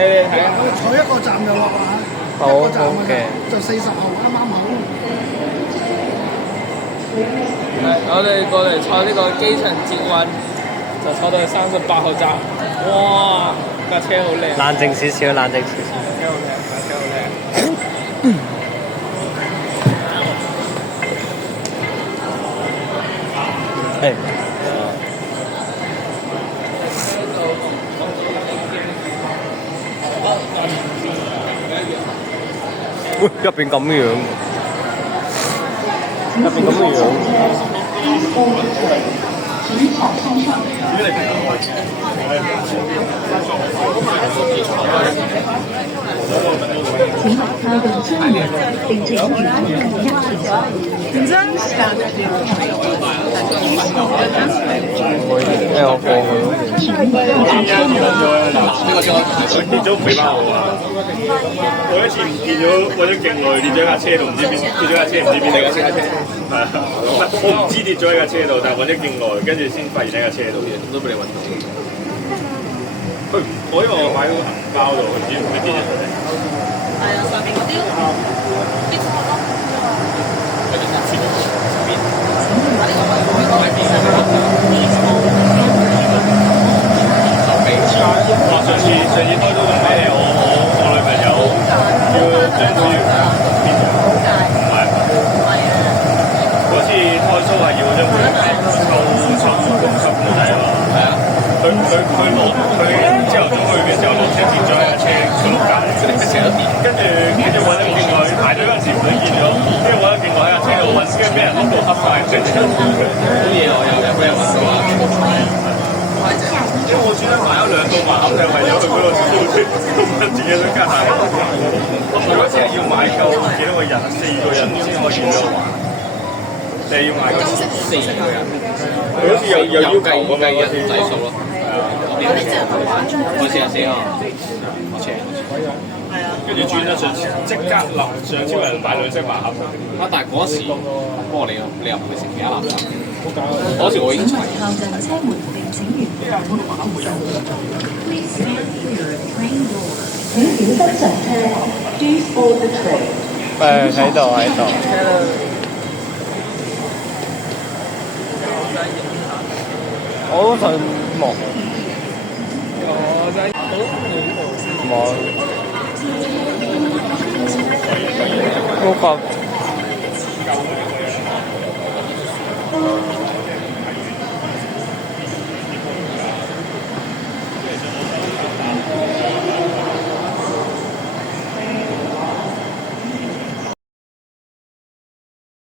哋睇下。坐一個站就落啦，好一個站好嘅就40號啱啱好。我哋過嚟坐呢個機場捷運，就坐到去38號站。哇！架車好靚。冷靜少少，冷靜少少。架車好靚，架車好靚。誒。喂，入邊咁樣，入邊咁嘅樣。請勿靠近窗簾，並請沿途一誒，我過去。跌咗唔俾翻我啊！我一次唔見咗，過咗勁耐，跌咗架車度，唔知邊跌咗架車，唔知邊嚟架車。係啊，我唔知跌咗喺架車度，但係揾咗勁耐，跟住先發現喺架車度嘅，都俾你揾到。我因為我買嗰個銀包度，唔知佢邊隻嚟。係啊，上面嗰啲啲錯咯。跟住切咗邊？上次開刀做咩？我女朋友要將豬變咗，唔係嗰次開刀係要將佢抽60公仔啊嘛。係啊，佢朝頭早去嘅時候落車跌咗喺架車上碌架，跟住揾咗勁耐，排隊嗰陣時唔見咗，跟住揾咗勁耐喺架車度揾，跟住俾人碌到黑晒，跟住好嘢我有俾人揾到啊！因為我專登買咗2個盲盒，就為咗去嗰個超市自己想加下。我嗰次係要買夠幾多個人，4個人先可以咗玩。你係要買夠4個人，佢好似有要求咁樣嗰啲仔數咯。係啊，我試下先啊，我試下。跟住轉得上，即刻立上超人買2色盲盒。啊！但係嗰時，不過你又唔會食其他垃圾。嗰時我已經齊。靠近車門並請沿途一請小心上車 ，Please board the train。誒，喺度喺度。我都想望。望。嗰個。